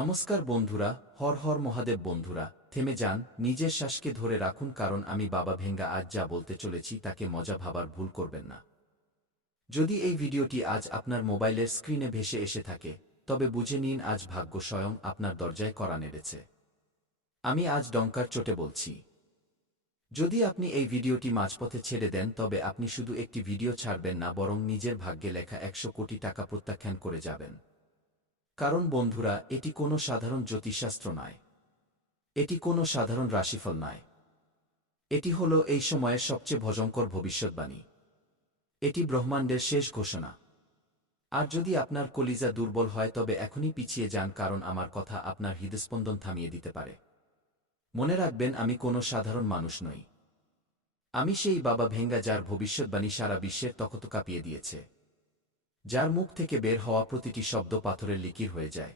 নমস্কার বন্ধুরা, হর হর মহাদেব বন্ধুরা, থেমে যান, নিজের শ্বাসকে ধরে রাখুন কারণ আমি বাবা ভেঙ্গা আজ যা বলতে চলেছি তাকে মজা ভাবার ভুল করবেন না। যদি এই ভিডিওটি আজ আপনার মোবাইলের স্ক্রিনে ভেসে এসে থাকে, তবে বুঝে নিন আজ ভাগ্য স্বয়ং আপনার দরজায় কড়া নেড়েছে। আমি আজ ডঙ্কার চোটে বলছি। যদি আপনি এই ভিডিওটি মাঝপথে ছেড়ে দেন তবে আপনি শুধু একটি ভিডিও ছাড়বেন না, বরং নিজের ভাগ্যে লেখা 100 কোটি টাকা প্রত্যাখ্যান করে যাবেন। কারণ বন্ধুরা, এটি কোনো সাধারণ জ্যোতিষশাস্ত্র নয়, এটি কোনো সাধারণ রাশিফল নয়, এটি হল এই সময়ের সবচেয়ে ভয়ঙ্কর ভবিষ্যৎবাণী। এটি ব্রহ্মাণ্ডের শেষ ঘোষণা। আর যদি আপনার কলিজা দুর্বল হয় তবে এখনই পিছিয়ে যান, কারণ আমার কথা আপনার হৃদস্পন্দন থামিয়ে দিতে পারে। মনে রাখবেন, আমি কোনো সাধারণ মানুষ নই। আমি সেই বাবা ভেঙ্গা যার ভবিষ্যৎবাণী সারা বিশ্বের তখত কাঁপিয়ে দিয়েছে, যার মুখ থেকে বের হওয়া প্রতিটি শব্দ পাথরের লিকির হয়ে যায়।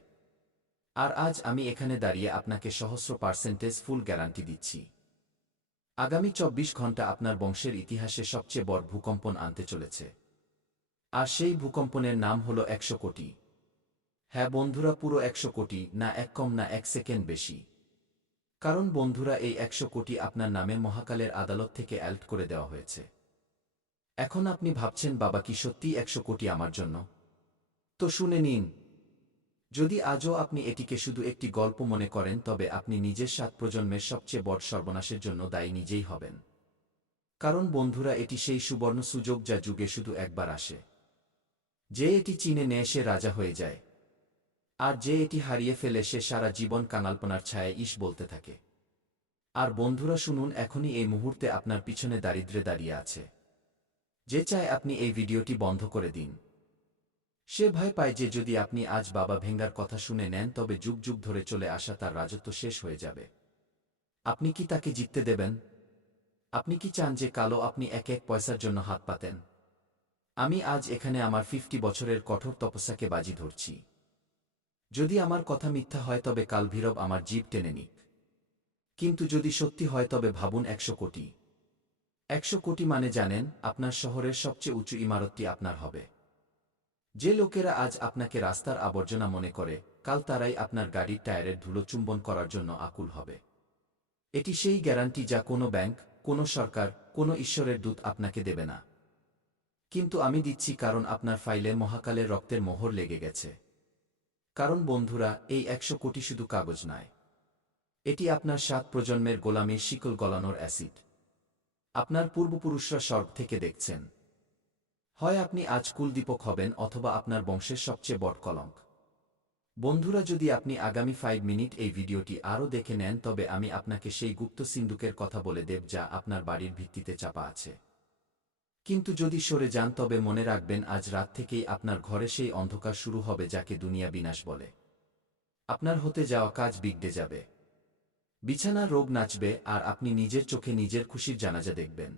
আর আজ আমি এখানে দাঁড়িয়ে আপনাকে 100% ফুল গ্যারান্টি দিচ্ছি, আগামী 24 ঘণ্টা আপনার বংশের ইতিহাসে সবচেয়ে বড় ভূকম্পন আনতে চলেছে। আর সেই ভূকম্পনের নাম হল 100 কোটি। হ্যাঁ বন্ধুরা, পুরো 100 কোটি, না এক কম না এক সেকেন্ড বেশি। কারণ বন্ধুরা, এই 100 কোটি আপনার নামে মহাকালের আদালত থেকে অ্যাল্ট করে দেওয়া হয়েছে। এখন আপনি ভাবছেন, বাবা কি সত্যি 100 কোটি আমার জন্য? তো শুনে নিন। যদি আজও আপনি এটিকে শুধু একটি গল্প মনে করেন তবে আপনি নিজের 7 প্রজন্মের সবচেয়ে বড় সর্বনাশের জন্য দায়ী নিজেই হবেন। কারণ বন্ধুরা, এটি সেই সুবর্ণ সুযোগ যা যুগে শুধু একবার আসে। যে এটি চিনে নেয় সে রাজা হয়ে যায়, আর যে এটি হারিয়ে ফেলে সে সারা জীবন কাঙালপনার ছায়ায় ইস বলতে থাকে। আর বন্ধুরা শুনুন, এখনই এই মুহূর্তে আপনার পিছনে দারিদ্র্যে দাঁড়িয়ে আছে, যে চায় আপনি এই ভিডিওটি বন্ধ করে দিন। সে ভয় পায় যে যদি আপনি আজ বাবা ভেঙ্গার কথা শুনে নেন তবে যুগ যুগ ধরে চলে আসা তার রাজত্ব শেষ হয়ে যাবে। আপনি কি তাকে জিততে দেবেন? আপনি কি চান যে কালো আপনি এক এক পয়সার জন্য হাত পাতেন? আমি আজ এখানে আমার 50 বছরের কঠোর তপস্যাকে বাজি ধরছি। যদি আমার কথা মিথ্যা হয় তবে কাল ভীরব আমার জীব টেনে নিক। কিন্তু যদি সত্যি হয় তবে ভাবুন, 100 কোটি। 100 কোটি মানে জানেন, আপনার শহরের সবচেয়ে উঁচু ইমারতটি আপনার হবে। যে লোকেরা আজ আপনাকে রাস্তার আবর্জনা মনে করে, কাল তারাই আপনার গাড়ির টায়ারের ধুলো চুম্বন করার জন্য আকুল হবে। এটি সেই গ্যারান্টি যা কোনো ব্যাংক, কোনো সরকার, কোনো ঈশ্বরের দূত আপনাকে দেবে না। কিন্তু আমি দিচ্ছি, কারণ আপনার ফাইলে মহাকালের রক্তের মোহর লেগে গেছে। কারণ বন্ধুরা, এই 100 কোটি শুধু কাগজ নয়, এটি আপনার 7 প্রজন্মের গোলামীর শিকল গলানোর অ্যাসিড। আপনার পূর্বপুরুষরা স্বর্গ থেকে দেখছেন। হয় আপনি আজ কুলদীপক হবেন অথবা আপনার বংশের সবচেয়ে বড় কলঙ্ক। বন্ধুরা, যদি আপনি আগামী 5 মিনিট এই ভিডিওটি আরও দেখে নেন তবে আমি আপনাকে সেই গুপ্ত সিন্ধুকের কথা বলে দেব যা আপনার বাড়ির ভিত্তিতে চাপা আছে। কিন্তু যদি সরে যান তবে মনে রাখবেন, আজ রাত থেকেই আপনার ঘরে সেই অন্ধকার শুরু হবে যাকে দুনিয়া বিনাশ বলে। আপনার হতে যাওয়া কাজ বিগড়ে যাবে, বিছানা রোগ নাচবে, আর আপনি নিজের চোখে নিজের খুশির জানাজা দেখবেন।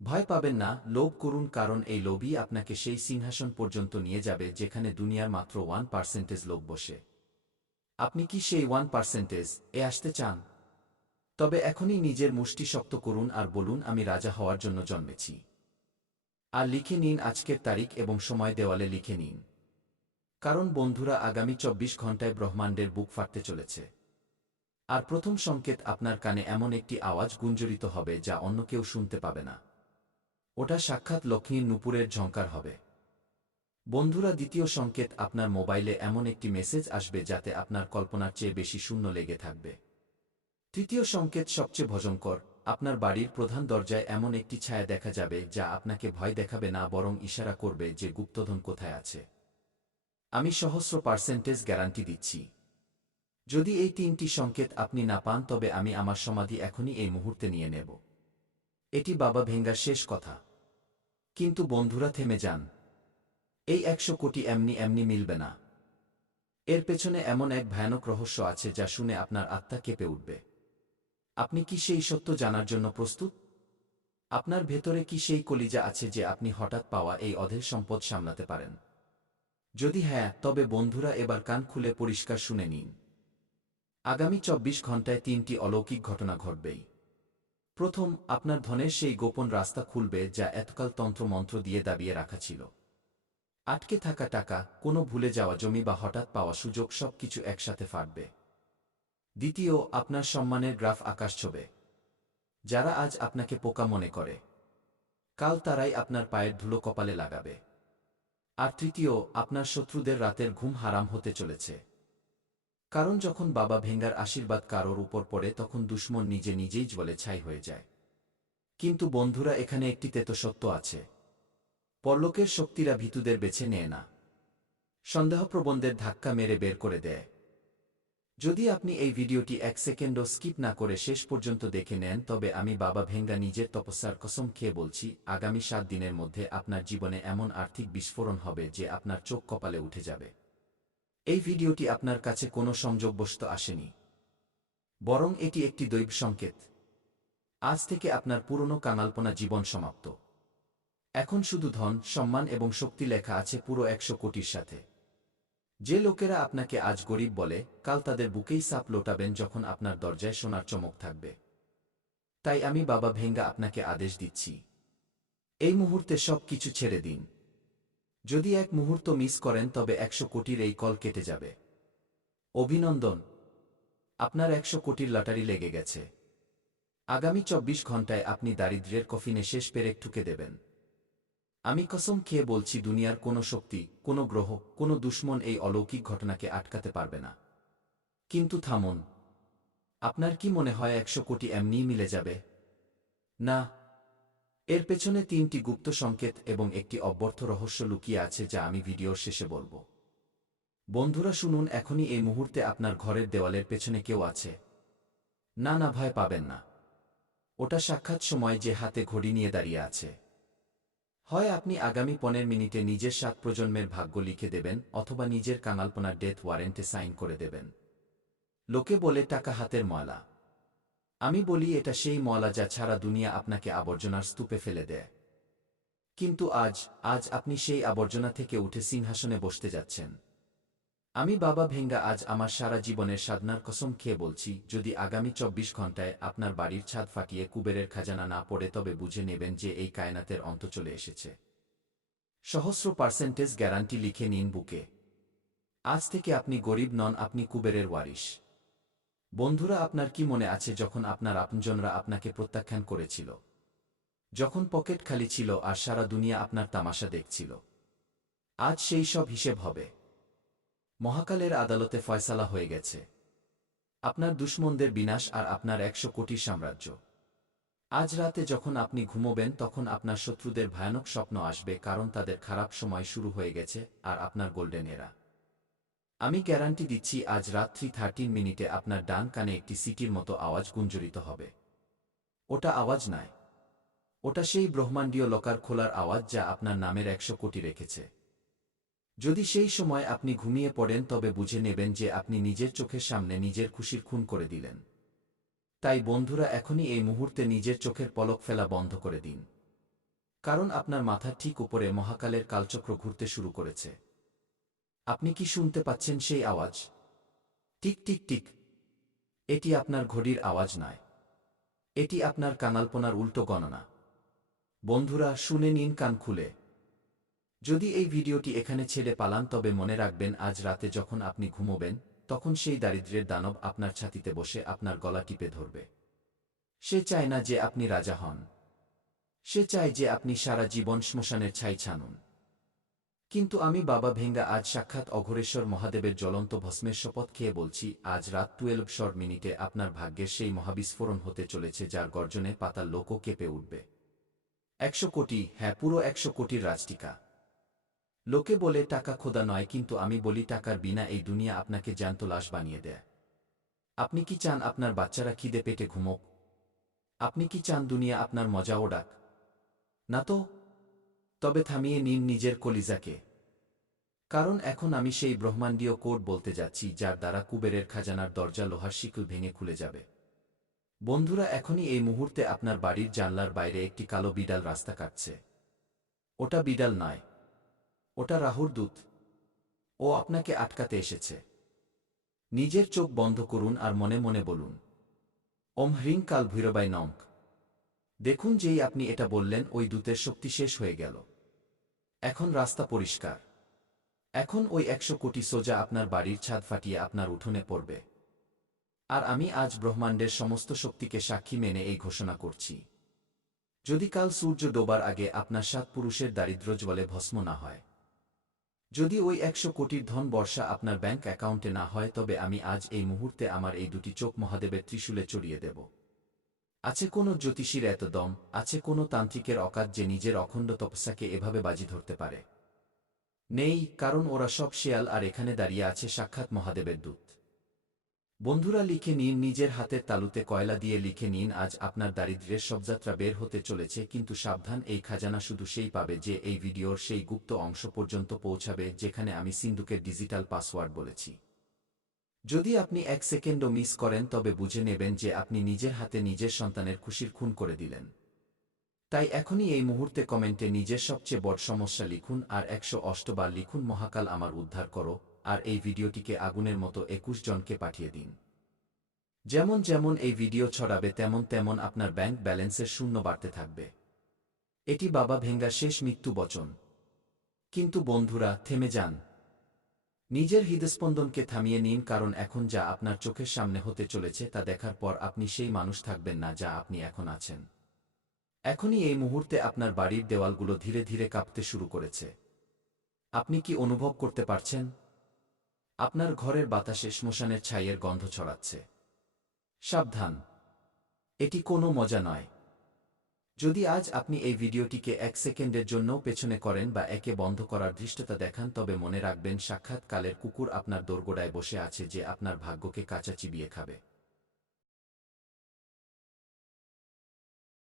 ভয় পাবেন না, লোভ করুন, কারণ এই লোভই আপনাকে সেই সিংহাসন পর্যন্ত নিয়ে যাবে যেখানে দুনিয়ার মাত্র 1% লোক বসে। আপনি কি সেই 1% এ আসতে চান? তবে এখনই নিজের মুষ্টি শক্ত করুন আর বলুন, আমি রাজা হওয়ার জন্য জন্মেছি। আর লিখে নিন আজকের তারিখ এবং সময়, দেওয়ালে লিখে নিন। কারণ বন্ধুরা, আগামী 24 ঘণ্টায় ব্রহ্মাণ্ডের বুক ফাটতে চলেছে। আর প্রথম সংকেত, আপনার কানে এমন একটি আওয়াজ গুঞ্জরিত হবে যা অন্য কেউ শুনতে পাবে না। ওটা সাক্ষাৎ লক্ষ্মীর নূপুরের ঝঙ্কার হবে। বন্ধুরা, দ্বিতীয় সংকেত, আপনার মোবাইলে এমন একটি মেসেজ আসবে যাতে আপনার কল্পনার চেয়ে বেশি শূন্য লেগে থাকবে। তৃতীয় সংকেত সবচেয়ে ভয়ঙ্কর, আপনার বাড়ির প্রধান দরজায় এমন একটি ছায়া দেখা যাবে যা আপনাকে ভয় দেখাবে না, বরং ইশারা করবে যে গুপ্তধন কোথায় আছে। আমি 100% গ্যারান্টি দিচ্ছি। যদি এই 3টি সংকেত আপনি না পান তবে আমি আমার সমাধি এখনই এই মুহূর্তে নিয়ে নেব। এটি বাবা ভেঙ্গার শেষ কথা। কিন্তু বন্ধুরা, থেমে যান। এই 100 কোটি এমনি এমনি মিলবে না। এর পেছনে এমন এক ভয়ানক রহস্য আছে যা শুনে আপনার আত্মা কেঁপে উঠবে। আপনি কি সেই সত্য জানার জন্য প্রস্তুত? আপনার ভেতরে কি সেই কলিজা আছে যে আপনি হঠাৎ পাওয়া এই অধের সম্পদ সামলাতে পারেন? যদি হ্যাঁ, তবে বন্ধুরা এবার কান খুলে পরিষ্কার শুনে নিন। আগামী 24 ঘণ্টায় 3টি অলৌকিক ঘটনা ঘটবেই। প্রথম, আপনার ধনের সেই গোপন রাস্তা খুলবে যা এতকাল তন্ত্রমন্ত্র দিয়ে দাবিয়ে রাখা ছিল। আটকে থাকা টাকা, কোনো ভুলে যাওয়া জমি বা হঠাৎ পাওয়া সুযোগ সবকিছু একসাথে ফাটবে। দ্বিতীয়, আপনার সম্মানের গ্রাফ আকাশ ছোঁবে। যারা আজ আপনাকে পোকা মনে করে, কাল তারাই আপনার পায়ের ধুলো কপালে লাগাবে। আর তৃতীয়, আপনার শত্রুদের রাতের ঘুম হারাম হতে চলেছে। কারণ যখন বাবা ভেঙ্গার আশীর্বাদ কারোর উপর পড়ে তখন দুশমন নিজে নিজেই জ্বলে ছাই হয়ে যায়। কিন্তু বন্ধুরা, এখানে একটি তেতো সত্য আছে। পরলোকের শক্তিরা ভীতুদের বেছে নেয় না, সন্দেহপ্রবণদের ধাক্কা মেরে বের করে দেয়। যদি আপনি এই ভিডিওটি এক সেকেন্ডও স্কিপ না করে শেষ পর্যন্ত দেখে নেন, তবে আমি বাবা ভেঙ্গা নিজের তপস্যার কসম খেয়ে বলছি, আগামী 7 দিনের মধ্যে আপনার জীবনে এমন আর্থিক বিস্ফোরণ হবে যে আপনার চোখ কপালে উঠে যাবে। এই ভিডিওটি আপনার কাছে কোনো সংযোগবশত আসেনি, বরং এটি একটি দৈব সংকেত। আজ থেকে আপনার পুরনো কাঙালপনা জীবন সমাপ্ত। এখন শুধু ধন, সম্মান এবং শক্তি লেখা আছে পুরো 100 কোটির সাথে। যে লোকেরা আপনাকে আজ গরিব বলে, কাল তাদের বুকেই সাপ লোটাবেন যখন আপনার দরজায় সোনার চমক থাকবে। তাই আমি বাবা ভেঙ্গা আপনাকে আদেশ দিচ্ছি, এই মুহূর্তে সব কিছু ছেড়ে দিন। যদি এক মুহূর্ত মিস করেন তবে 100 কোটির এই কল কেটে যাবে। অভিনন্দন, আপনার 100 কোটির লটারি লেগে গেছে। আগামী 24 ঘন্টায় আপনি দারিদ্র্যের কফিনে শেষ পেরেক ঠুকে দেবেন। আমি কসম খেয়ে বলছি, দুনিয়ার কোনো শক্তি, কোনো গ্রহ, কোনো দুশমন এই অলৌকিক ঘটনাকে আটকাতে পারবে না। কিন্তু থামুন, আপনার কি মনে হয় 100 কোটি এমনিই মিলে যাবে? না, এর পেছনে 3টি গুপ্ত সংকেত এবং একটি অব্যর্থ রহস্য লুকিয়ে আছে যা আমি ভিডিওর শেষে বলবো। বন্ধুরা শুনুন, এখনই এই মুহূর্তে আপনার ঘরের দেওয়ালের পেছনে কেউ আছে। না না, ভয় পাবেন না। ওটা সাক্ষাৎ সময় যে হাতে ঘড়ি নিয়ে দাঁড়িয়ে আছে। হয় আপনি আগামী 15 মিনিটে নিজের 7 প্রজন্মের ভাগ্য লিখে দেবেন, অথবা নিজের কাঙালপনার ডেথ ওয়ারেন্টে সাইন করে দেবেন। লোকে বলে টাকা হাতের ময়লা। আমি বলি এটা সেই ময়লা যা ছাড়া দুনিয়া আপনাকে আবর্জনার স্তূপে ফেলে দেয়। কিন্তু আজ আপনি সেই আবর্জনা থেকে উঠে সিংহাসনে বসতে যাচ্ছেন। আমি বাবা ভেঙ্গা আজ আমার সারা জীবনের সাধনার কসম খেয়ে বলছি, যদি আগামী 24 ঘন্টায় আপনার বাড়ির ছাদ ফাটিয়ে কুবেরের খাজানা না পড়ে তবে বুঝে নেবেন যে এই কায়নাতের অন্ত চলে এসেছে। সহস্র% গ্যারান্টি লিখে নিন বুকে। আজ থেকে আপনি গরিব নন, আপনি কুবেরের ওয়ারিশ। বন্ধুরা, আপনার কি মনে আছে যখন আপনার আপনজনরা আপনাকে প্রত্যাখ্যান করেছিল? যখন পকেট খালি ছিল আর সারা দুনিয়া আপনার তামাশা দেখছিল? আজ সেই সব হিসেব হবে। মহাকালের আদালতে ফয়সালা হয়ে গেছে। আপনার দুশমনদের বিনাশ আর আপনার 100 কোটির সাম্রাজ্য। আজ রাতে যখন আপনি ঘুমোবেন তখন আপনার শত্রুদের ভয়ানক স্বপ্ন আসবে, কারণ তাদের খারাপ সময় শুরু হয়ে গেছে আর আপনার গোল্ডেন এরা। আমি গ্যারান্টি দিচ্ছি, আজ রাত্রি 13 মিনিটে আপনার ডান কানে একটি সিটির মতো আওয়াজ গুঞ্জরিত হবে। ওটা আওয়াজ নয়, ওটা সেই ব্রহ্মাণ্ডীয় লকার খোলার আওয়াজ যা আপনার নামের 100 কোটি রেখেছে। যদি সেই সময় আপনি ঘুমিয়ে পড়েন তবে বুঝে নেবেন যে আপনি নিজের চোখের সামনে নিজের খুশির খুন করে দিলেন। তাই বন্ধুরা, এখনই এই মুহূর্তে নিজের চোখের পলক ফেলা বন্ধ করে দিন। কারণ আপনার মাথার ঠিক উপরে মহাকালের কালচক্র ঘুরতে শুরু করেছে। আপনি কি শুনতে পাচ্ছেন সেই আওয়াজ? Tick tick tick. এটি আপনার ঘড়ির আওয়াজ নয়, এটি আপনার কাঙালপনার উল্টো গণনা। বন্ধুরা শুনে নিন কান খুলে। যদি এই ভিডিওটি এখানে ছেড়ে পালান তবে মনে রাখবেন, আজ রাতে যখন আপনি ঘুমোবেন তখন সেই দারিদ্র্যের দানব আপনার ছাতিতে বসে আপনার গলা টিপে ধরবে। সে চায় না যে আপনি রাজা হন, সে চায় যে আপনি সারা জীবন শ্মশানের ছাই ছানুন। কিন্তু আমি বাবা ভেঙ্গা আজ সাক্ষাৎ অঘোরেশ্বর মহাদেবের জ্বলন্ত ভস্মের শপথ খেয়ে বলছি, আজ রাত 12 মিনিটে আপনার ভাগ্যের সেই মহাবিস্ফোরণ হতে চলেছে যার গর্জনে পাতাল লোকও কেঁপে উঠবে। 100 কোটি, হ্যাঁ পুরো 100 কোটির রাজটিকা। লোকে বলে টাকা খোদা নয়, কিন্তু আমি বলি টাকার বিনা এই দুনিয়া আপনাকে জ্যান্ত লাশ বানিয়ে দেয়। আপনি কি চান আপনার বাচ্চারা খিদে পেটে ঘুমোক? আপনি কি চান দুনিয়া আপনার মজা ওড়াক? না তো। তবে থামিয়ে নিন নিজের কলিজাকে, কারণ এখন আমি সেই ব্রহ্মাণ্ডীয় কোড বলতে যাচ্ছি যার দ্বারা কুবেরের খাজানার দরজা লোহার শিকল ভেঙে খুলে যাবে। বন্ধুরা, এখনই এই মুহূর্তে আপনার বাড়ির জানলার বাইরে একটি কালো বিড়াল রাস্তা কাটছে। ওটা বিড়াল নয়, ওটা রাহুর দূত। ও আপনাকে আটকাতে এসেছে। নিজের চোখ বন্ধ করুন আর মনে মনে বলুন, ওম হ্রিং কাল ভৈরবাই নমঃ। দেখুন, যেই আপনি এটা বললেন ওই দূতের শক্তি শেষ হয়ে গেল। এখন রাস্তা পরিষ্কার। এখন ওই 100 কোটি সোজা আপনার বাড়ির ছাদ ফাটিয়ে আপনার উঠোনে পড়বে। আর আমি আজ ব্রহ্মাণ্ডের সমস্ত শক্তিকে সাক্ষী মেনে এই ঘোষণা করছি, যদি কাল সূর্য ডোবার আগে আপনার 7 পুরুষের দারিদ্র্য জ্বলে ভস্ম না হয়, যদি ওই 100 কোটির ধন বর্ষা আপনার ব্যাংক অ্যাকাউন্টে না হয়, তবে আমি আজ এই মুহূর্তে আমার এই দুটি চোখ মহাদেবের ত্রিশূলে চড়িয়ে দেব। আছে কোনো জ্যোতিষীর এত দম, আছে কোনো তান্ত্রিকের অকাত যে নিজের অখণ্ড তপস্যাকে এভাবে বাজি ধরতে পারে? নেই, কারণ ওরা সব শেয়াল, আর এখানে দাঁড়িয়ে আছে সাক্ষাৎ মহাদেবের দূত। বন্ধুরা, লিখে নিন, নিজের হাতের তালুতে কয়লা দিয়ে লিখে নিন, আজ আপনার দারিদ্র্যের শবযাত্রা বের হতে চলেছে। কিন্তু সাবধান, এই খাজানা শুধু সেই পাবে যে এই ভিডিওর সেই গুপ্ত অংশ পর্যন্ত পৌঁছাবে যেখানে আমি সিন্ধুকের ডিজিটাল পাসওয়ার্ড বলেছি। যদি আপনি 1 সেকেন্ডও মিস করেন, তবে বুঝে নেবেন যে আপনি নিজের হাতে নিজের সন্তানের খুশির খুন করে দিলেন। তাই এখনই এই মুহূর্তে কমেন্টে নিজের সবচেয়ে বড় সমস্যা লিখুন, আর 108 বার লিখুন, মহাকাল আমার উদ্ধার করো। আর এই ভিডিওটিকে আগুনের মতো 21 জনকে পাঠিয়ে দিন। যেমন যেমন এই ভিডিও ছড়াবে, তেমন তেমন আপনার ব্যাংক ব্যালেন্সের শূন্য বাড়তে থাকবে। এটি বাবা ভেঙ্গার শেষ মৃত্যু বচন। কিন্তু বন্ধুরা, থেমে যান। নিজের হৃদস্পন্দনকে থামিয়ে নিন, কারণ এখন যা আপনার চোখের সামনে হতে চলেছে তা দেখার পর আপনি সেই মানুষ থাকবেন না যা আপনি এখন আছেন। এখনই এই মুহূর্তে আপনার বাড়ির দেওয়ালগুলো ধীরে ধীরে কাঁপতে শুরু করেছে। আপনি কি অনুভব করতে পারছেন? আপনার ঘরের বাতাসে শ্মশানের ছাইয়ের গন্ধ ছড়াচ্ছে। সাবধান, এটি কোনো মজা নয়। যদি আজ আপনি এই ভিডিওটিকে 1 সেকেন্ডের জন্যও পেছনে করেন বা একে বন্ধ করার ধৃষ্টতা দেখান, তবে মনে রাখবেন সাক্ষাৎ কালের কুকুর আপনার দোরগোড়ায় বসে আছে যে আপনার ভাগ্যকে কাঁচা চিবিয়ে খাবে।